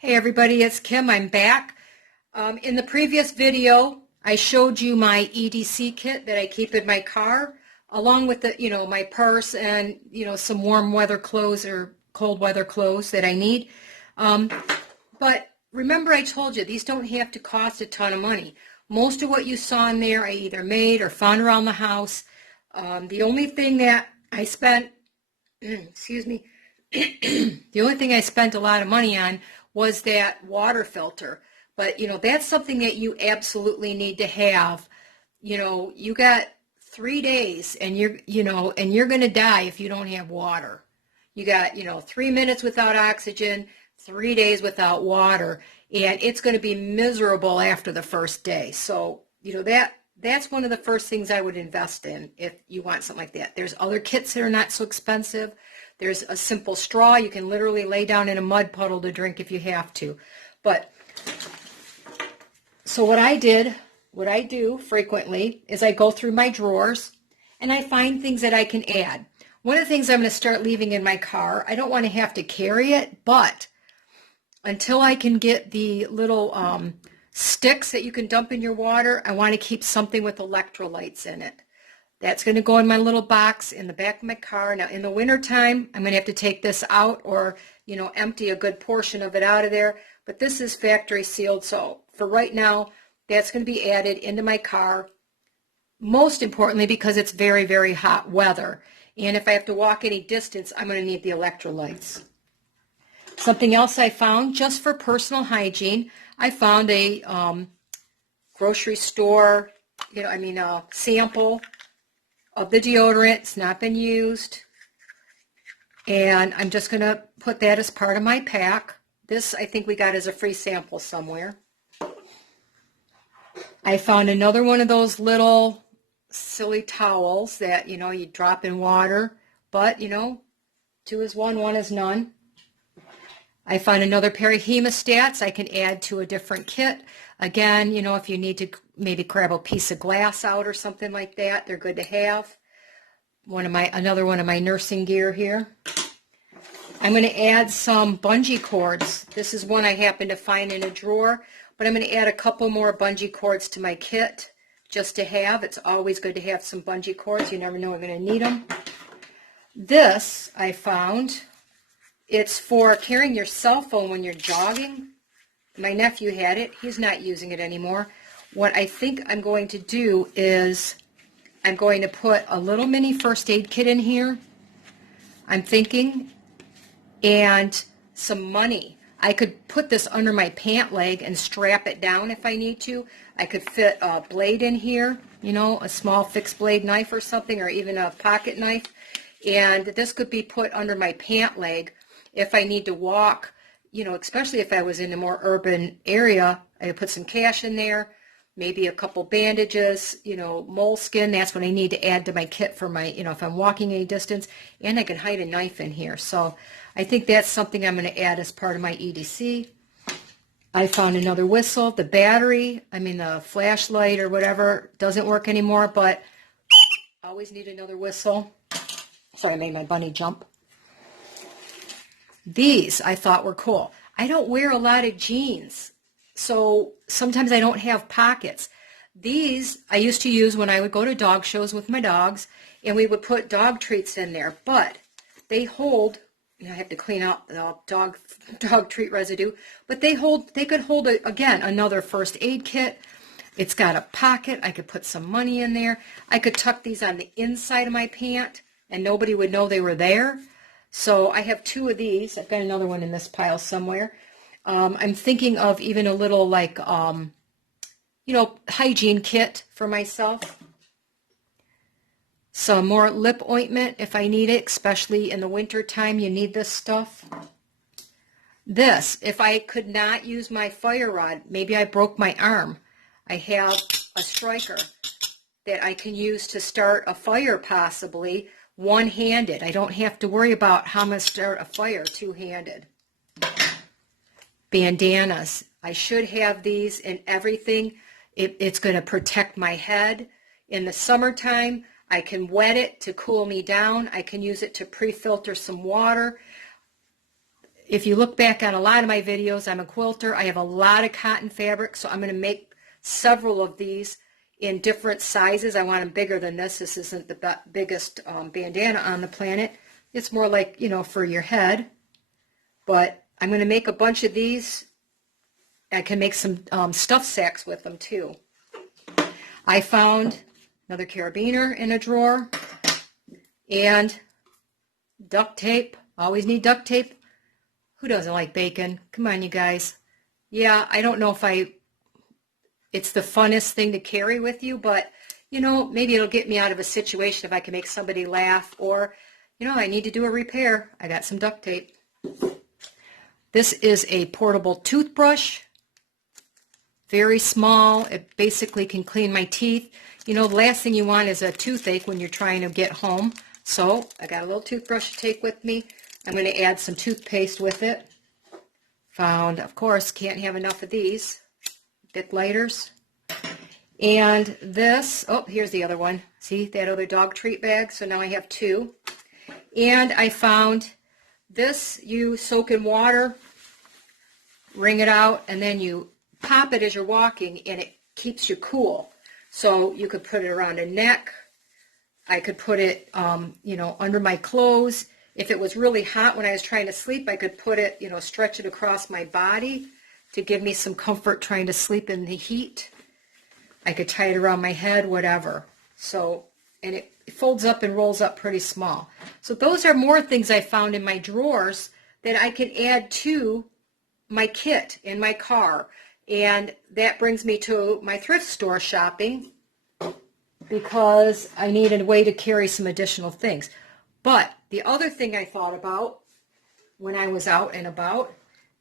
Hey everybody, it's Kim. I'm back. In the previous video, I showed you my EDC kit that I keep in my car, along with my purse and, some warm weather clothes or cold weather clothes that I need. But remember I told you, these don't have to cost a ton of money. Most of what you saw in there I either made or found around the house. The only thing that I spent, excuse me, the only thing I spent a lot of money on was that water filter. But, that's something that you absolutely need to have. You got 3 days and you're going to die if you don't have water. You got, 3 minutes without oxygen, 3 days without water, and it's going to be miserable after the first day. So, that's one of the first things I would invest in if you want something like that. There's other kits that are not so expensive. There's a simple straw. You can literally lay down in a mud puddle to drink if you have to. But so what I do frequently is I go through my drawers and I find things that I can add. One of the things I'm going to start leaving in my car, I don't want to have to carry it, but until I can get the little sticks that you can dump in your water, I want to keep something with electrolytes in it. That's going to go in my little box in the back of my car. Now, in the wintertime, I'm going to have to take this out or, empty a good portion of it out of there. But this is factory sealed, so for right now, that's going to be added into my car. Most importantly, because it's very, very hot weather. And if I have to walk any distance, I'm going to need the electrolytes. Something else I found, just for personal hygiene, I found a grocery store, sample of the deodorant. It's not been used, and I'm just going to put that as part of my pack. This I think we got as a free sample somewhere. I found another one of those little silly towels that you drop in water, but 2 is 1, 1 is none. I found another pair of hemostats I can add to a different kit. Again, if you need to maybe grab a piece of glass out or something like that, they're good to have. Another one of my nursing gear here. I'm going to add some bungee cords. This is one I happened to find in a drawer, but I'm going to add a couple more bungee cords to my kit just to have. It's always good to have some bungee cords. You never know when you're going to need them. This I found. It's for carrying your cell phone when you're jogging. My nephew had it. He's not using it anymore. What I think I'm going to do is I'm going to put a little mini first aid kit in here, I'm thinking, and some money. I could put this under my pant leg and strap it down if I need to. I could fit a blade in here, a small fixed blade knife or something, or even a pocket knife. And this could be put under my pant leg if I need to walk, especially if I was in a more urban area. I could put some cash in there, maybe a couple bandages, moleskin. That's what I need to add to my kit for my, if I'm walking any distance. And I can hide a knife in here. So I think that's something I'm going to add as part of my EDC. I found another whistle. The battery, the flashlight or whatever doesn't work anymore, but I always need another whistle. Sorry, I made my bunny jump. These I thought were cool. I don't wear a lot of jeans, so sometimes I don't have pockets. These I used to use when I would go to dog shows with my dogs, and we would put dog treats in there, but they hold, I have to clean out the dog treat residue, but they could hold, again, another first aid kit. It's got a pocket. I could put some money in there. I could tuck these on the inside of my pant, and nobody would know they were there. So I have 2 of these. I've got another one in this pile somewhere. I'm thinking of even a little hygiene kit for myself. Some more lip ointment if I need it, especially in the winter time. You need this stuff. This, if I could not use my fire rod, maybe I broke my arm, I have a striker that I can use to start a fire possibly, one-handed. I don't have to worry about how I'm going to start a fire two-handed. Bandanas. I should have these in everything. It's going to protect my head. In the summertime, I can wet it to cool me down. I can use it to pre-filter some water. if you look back on a lot of my videos, I'm a quilter. I have a lot of cotton fabric, so I'm going to make several of these in different sizes. I want them bigger than this. This isn't the biggest bandana on the planet. It's more like, you know, for your head. But I'm going to make a bunch of these. I can make some stuff sacks with them too. I found another carabiner in a drawer and duct tape. Always need duct tape. Who doesn't like bacon? Come on, you guys. Yeah, I don't know if it's the funnest thing to carry with you, but, you know, maybe it'll get me out of a situation if I can make somebody laugh, or, you know, I need to do a repair. I got some duct tape. This is a portable toothbrush. Very small. It basically can clean my teeth. You know, the last thing you want is a toothache when you're trying to get home. So I got a little toothbrush to take with me. I'm going to add some toothpaste with it. Found, of course, can't have enough of these. Bic lighters. And this, oh, here's the other one. See, that other dog treat bag? So now I have two. And I found this, you soak in water, wring it out, and then you pop it as you're walking, and it keeps you cool. So you could put it around a neck. I could put it, you know, under my clothes. If it was really hot when I was trying to sleep, I could put it, you know, stretch it across my body to give me some comfort trying to sleep in the heat. I could tie it around my head, whatever. So, and it folds up and rolls up pretty small. So those are more things I found in my drawers that I can add to my kit in my car. And that brings me to my thrift store shopping, because I need a way to carry some additional things. But the other thing I thought about when I was out and about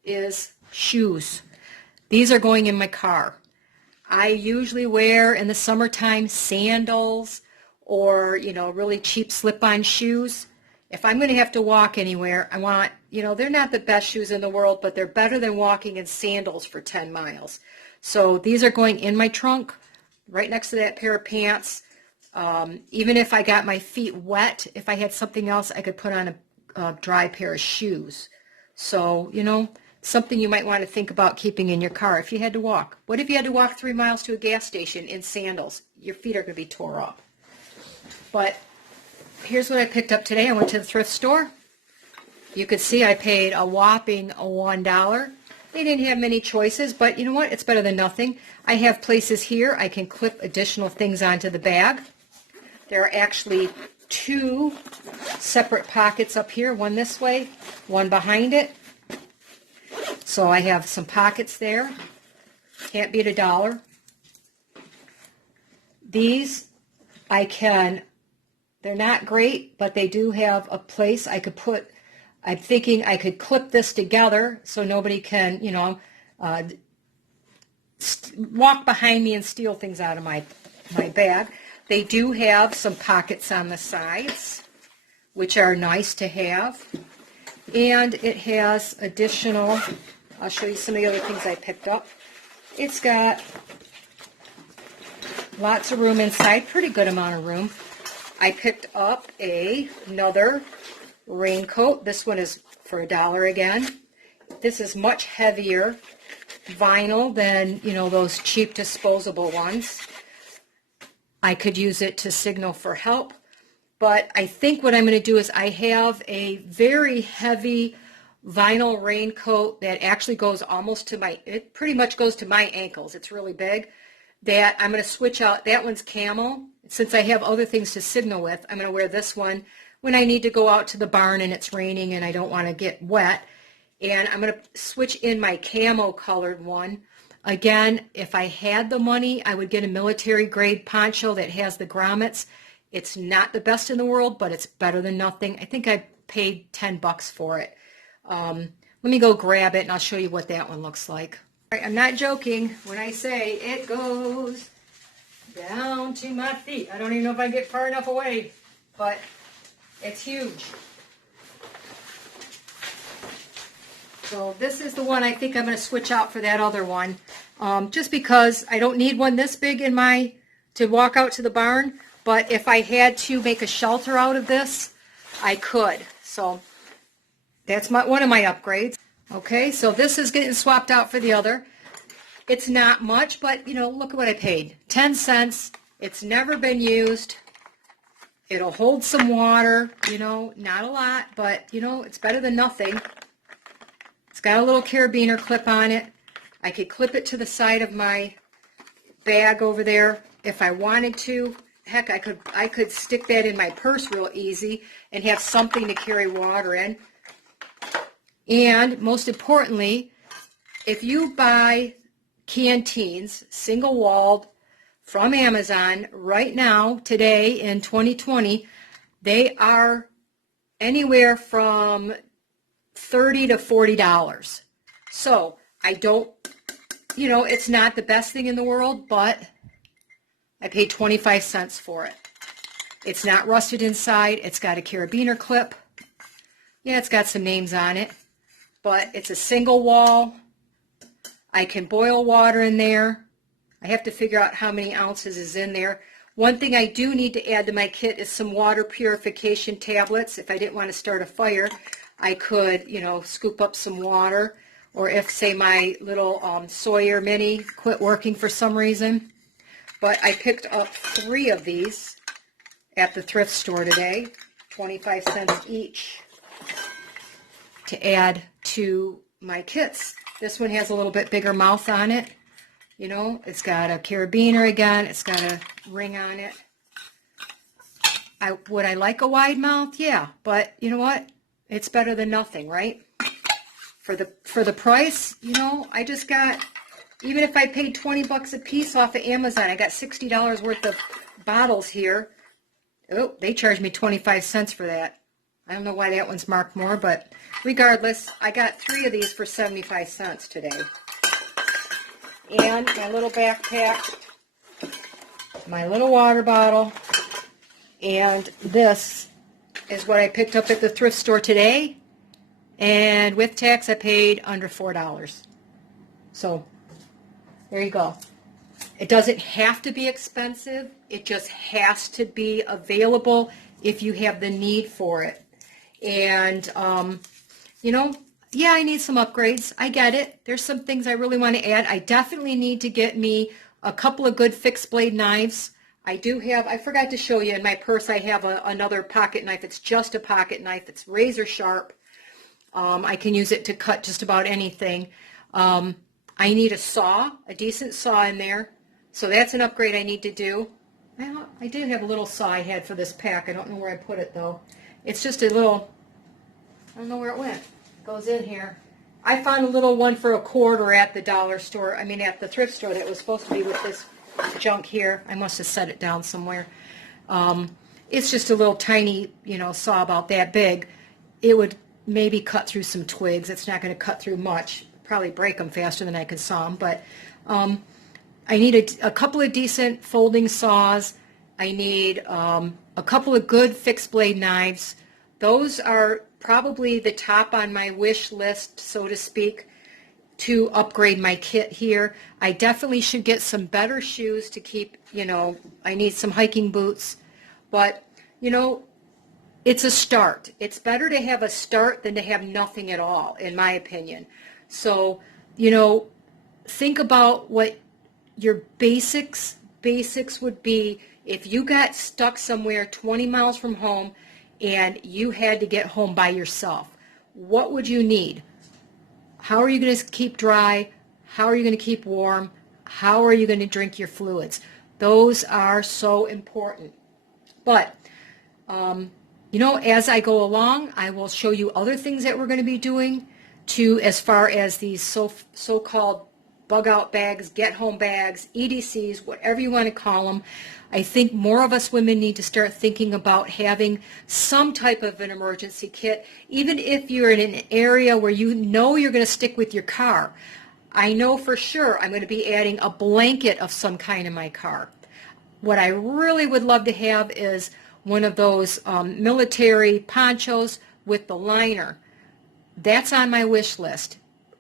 is shoes. These are going in my car. I usually wear in the summertime sandals or, you know, really cheap slip-on shoes. If I'm going to have to walk anywhere, I want, you know, they're not the best shoes in the world, but they're better than walking in sandals for 10 miles. So these are going in my trunk, right next to that pair of pants. Even if I got my feet wet, if I had something else, I could put on a dry pair of shoes. So, you know, something you might want to think about keeping in your car if you had to walk. What if you had to walk 3 miles to a gas station in sandals? Your feet are going to be tore up. But here's what I picked up today. I went to the thrift store. You could see I paid a whopping $1. They didn't have many choices, but you know what? It's better than nothing. I have places here I can clip additional things onto the bag. There are actually 2 separate pockets up here, one this way, one behind it. So I have some pockets there. Can't beat $1. These I can, they're not great, but they do have a place I could put. I'm thinking I could clip this together so nobody can, you know, walk behind me and steal things out of my bag. They do have some pockets on the sides, which are nice to have. And it has additional, I'll show you some of the other things I picked up. It's got lots of room inside, pretty good amount of room. I picked up another raincoat. This one is for $1 again. This is much heavier vinyl than, you know, those cheap disposable ones. I could use it to signal for help, but I think what I'm going to do is I have a very heavy vinyl raincoat that actually goes almost to my, it pretty much goes to my ankles. It's really big. That I'm going to switch out. That one's camel. Since I have other things to signal with, I'm going to wear this one when I need to go out to the barn and it's raining and I don't want to get wet. And I'm going to switch in my camo colored one. Again, if I had the money, I would get a military grade poncho that has the grommets. It's not the best in the world, but it's better than nothing. I think I paid $10 for it. Let me go grab it and I'll show you what that one looks like. All right, I'm not joking when I say it goes down to my feet. I don't even know if I get far enough away, but it's huge. So this is the one I think I'm going to switch out for that other one, just because I don't need one this big in to walk out to the barn, but if I had to make a shelter out of this, I could. So That's one of my upgrades. Okay, so this is getting swapped out for the other. It's not much, but, you know, look at what I paid. 10 cents. It's never been used. It'll hold some water, you know, not a lot, but, you know, it's better than nothing. It's got a little carabiner clip on it. I could clip it to the side of my bag over there if I wanted to. Heck, I could stick that in my purse real easy and have something to carry water in. And most importantly, if you buy canteens, single-walled, from Amazon right now, today in 2020, they are anywhere from $30 to $40. So I don't, you know, it's not the best thing in the world, but I paid 25 cents for it. It's not rusted inside. It's got a carabiner clip. Yeah, it's got some names on it, but it's a single wall. I can boil water in there. I have to figure out how many ounces is in there. One thing I do need to add to my kit is some water purification tablets. If I didn't want to start a fire, I could, you know, scoop up some water. Or if, say, my little Sawyer Mini quit working for some reason. But I picked up 3 of these at the thrift store today, 25 cents each, to add to my kits. This one has a little bit bigger mouth on it. You know, it's got a carabiner again. It's got a ring on it. Would I like a wide mouth? Yeah, but you know what? It's better than nothing, right? For the price, you know, I just got, even if I paid 20 bucks a piece off of Amazon, I got $60 worth of bottles here. Oh, they charged me 25 cents for that. I don't know why that one's marked more, but regardless, I got 3 of these for 75 cents today. And my little backpack, my little water bottle, and this is what I picked up at the thrift store today. And with tax, I paid under $4. So there you go. It doesn't have to be expensive. It just has to be available if you have the need for it. And, you know, yeah, I need some upgrades. I get it. There's some things I really want to add. I definitely need to get me a couple of good fixed blade knives. I do have, I forgot to show you in my purse, I have another pocket knife. It's just a pocket knife. It's razor sharp. I can use it to cut just about anything. I need a saw, a decent saw in there. So that's an upgrade I need to do. I did have a little saw I had for this pack. I don't know where I put it though. It's just a little, I don't know where it went. It goes in here. I found a little one for $1 at the dollar store, at the thrift store that was supposed to be with this junk here. I must have set it down somewhere. It's just a little tiny, saw about that big. It would maybe cut through some twigs. It's not going to cut through much. Probably break them faster than I can saw them. But I need a couple of decent folding saws. I need a couple of good fixed blade knives. Those are probably the top on my wish list, so to speak, to upgrade my kit here. I definitely should get some better shoes to keep, I need some hiking boots. But, it's a start. It's better to have a start than to have nothing at all, in my opinion. So, think about what your basics would be if you got stuck somewhere 20 miles from home and you had to get home by yourself. What would you need? How are you going to keep dry? How are you going to keep warm? How are you going to drink your fluids? Those are so important. But, as I go along, I will show you other things that we're going to be doing as far as these so-called bug-out bags, get-home bags, EDCs, whatever you want to call them. I think more of us women need to start thinking about having some type of an emergency kit, even if you're in an area where you're going to stick with your car. I know for sure I'm going to be adding a blanket of some kind in my car. What I really would love to have is one of those military ponchos with the liner. That's on my wish list.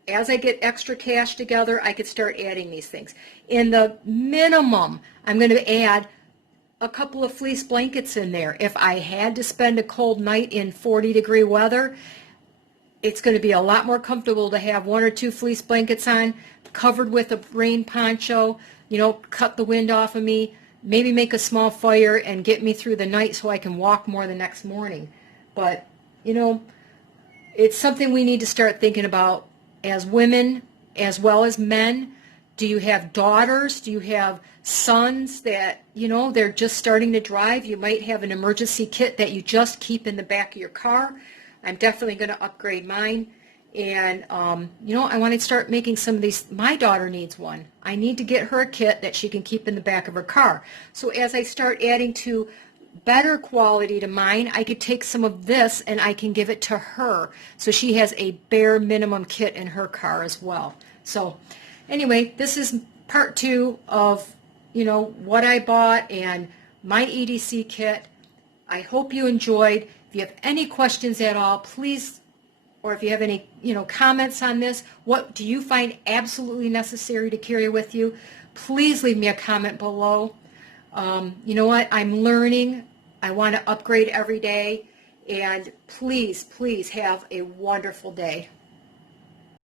As I get extra cash together, I could start adding these things. In the minimum, I'm going to add a couple of fleece blankets in there. If I had to spend a cold night in 40-degree weather, it's going to be a lot more comfortable to have 1 or 2 fleece blankets on, covered with a rain poncho, cut the wind off of me, maybe make a small fire and get me through the night so I can walk more the next morning. But, it's something we need to start thinking about as women as well as men. Do you have daughters? Do you have sons that, they're just starting to drive? You might have an emergency kit that you just keep in the back of your car. I'm definitely going to upgrade mine. And, I want to start making some of these. My daughter needs one. I need to get her a kit that she can keep in the back of her car. So as I start adding to better quality to mine, I could take some of this and I can give it to her. So she has a bare minimum kit in her car as well. So anyway, this is part 2 of, what I bought and my EDC kit. I hope you enjoyed. If you have any questions at all, please, or if you have any, comments on this, what do you find absolutely necessary to carry with you? Please leave me a comment below. You know what? I'm learning. I want to upgrade every day. And please, please have a wonderful day.